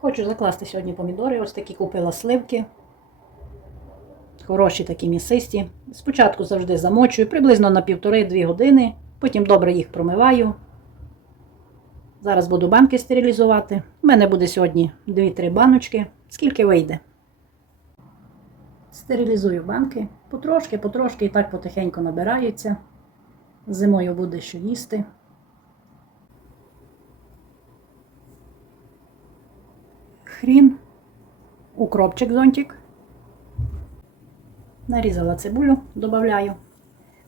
Хочу закласти сьогодні помідори. Ось такі купила сливки. Хороші такі місисті. Спочатку завжди замочую, приблизно на півтори-дві години. Потім добре їх промиваю. Зараз буду банки стерилізувати. У мене буде сьогодні 2-3 баночки. Скільки вийде? Стерилізую банки. Потрошки, потрошки і так потихеньку набираються. Зимою буде що їсти. Хрін, укропчик зонтик. Нарізала цибулю, додаю.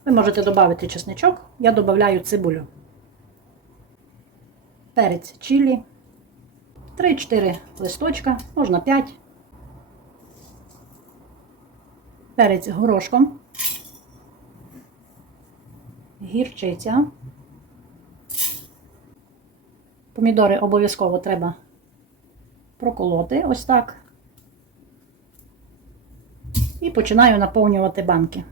Ви можете додати чесничок, я додаю цибулю. Перець чилі. 3-4 листочка, можна 5. Перець горошком. Гірчиця. Помідори обов'язково треба проколоти ось так. І починаю наповнювати банки.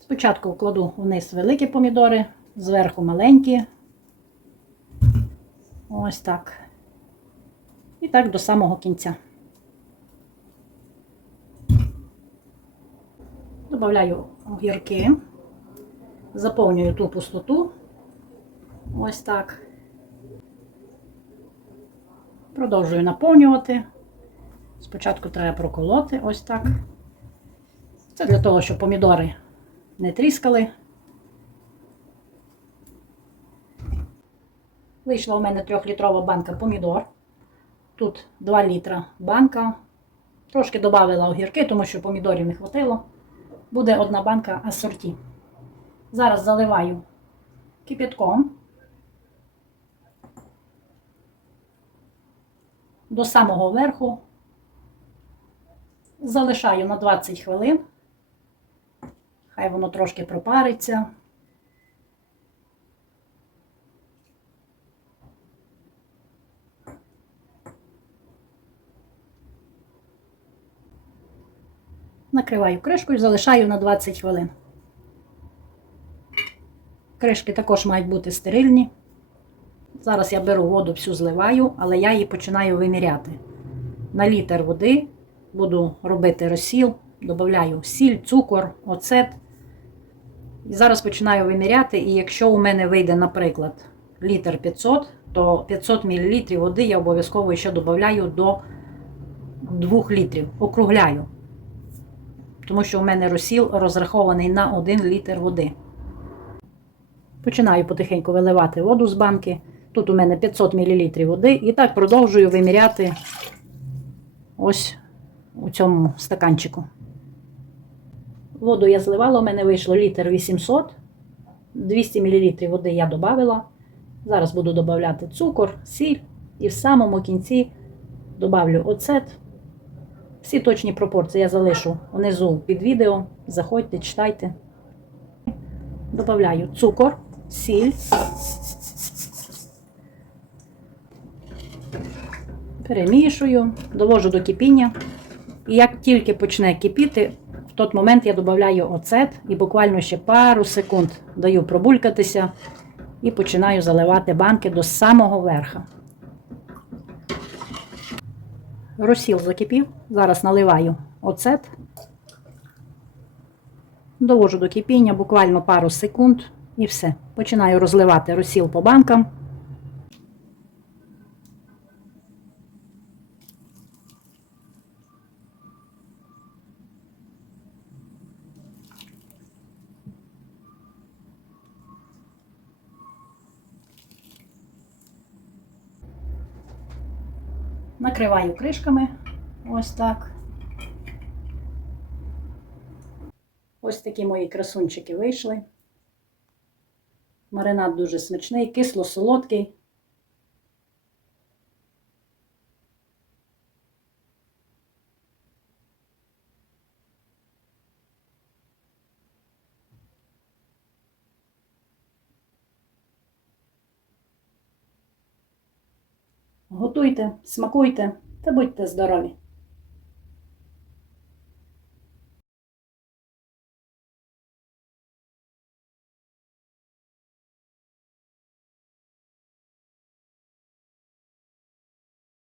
Спочатку вкладу вниз великі помідори, зверху маленькі. Ось так. І так до самого кінця. Добавляю огірки, заповнюю ту пустоту. Ось так. Продовжую наповнювати. Спочатку треба проколоти ось так. Це для того, щоб помідори не тріскали. Вийшла у мене трьохлітрова банка помідор. Тут 2 літра банка. Трошки додала огірки, тому що помідорів не хватило. Буде одна банка асорті. Зараз заливаю кипятком до самого верху. Залишаю на 20 хвилин. Хай воно трошки пропариться. Накриваю кришкою, залишаю на 20 хвилин. Кришки також мають бути стерильні. Зараз я беру воду всю зливаю, але я її починаю виміряти. На літр води буду робити розсіл, додаю сіль, цукор, оцет. І зараз починаю виміряти, і якщо у мене вийде, наприклад, літр 500, то 500 мл води я обов'язково ще додаю до 2 літрів. Округляю. Тому що у мене розсіл розрахований на 1 літр води. Починаю потихеньку виливати воду з банки. Тут у мене 500 мл води. І так продовжую виміряти ось у цьому стаканчику. Воду я зливала, у мене вийшло літр 800. 200 мл води я додала. Зараз буду додавати цукор, сіль і в самому кінці додавлю оцет. Всі точні пропорції я залишу внизу під відео. Заходьте, читайте. Добавляю цукор, сіль. Перемішую, довожу до кипіння. І як тільки почне кипіти, в той момент я додаю оцет і буквально ще пару секунд даю пробулькатися і починаю заливати банки до самого верха. Розсіл закипів. Зараз наливаю оцет, довожу до кипіння буквально пару секунд і все. Починаю розливати розсіл по банкам. Накриваю кришками. Ось так. Ось такі мої красунчики вийшли. Маринад дуже смачний, кисло-солодкий. Готуйте, смакуйте та будьте здорові!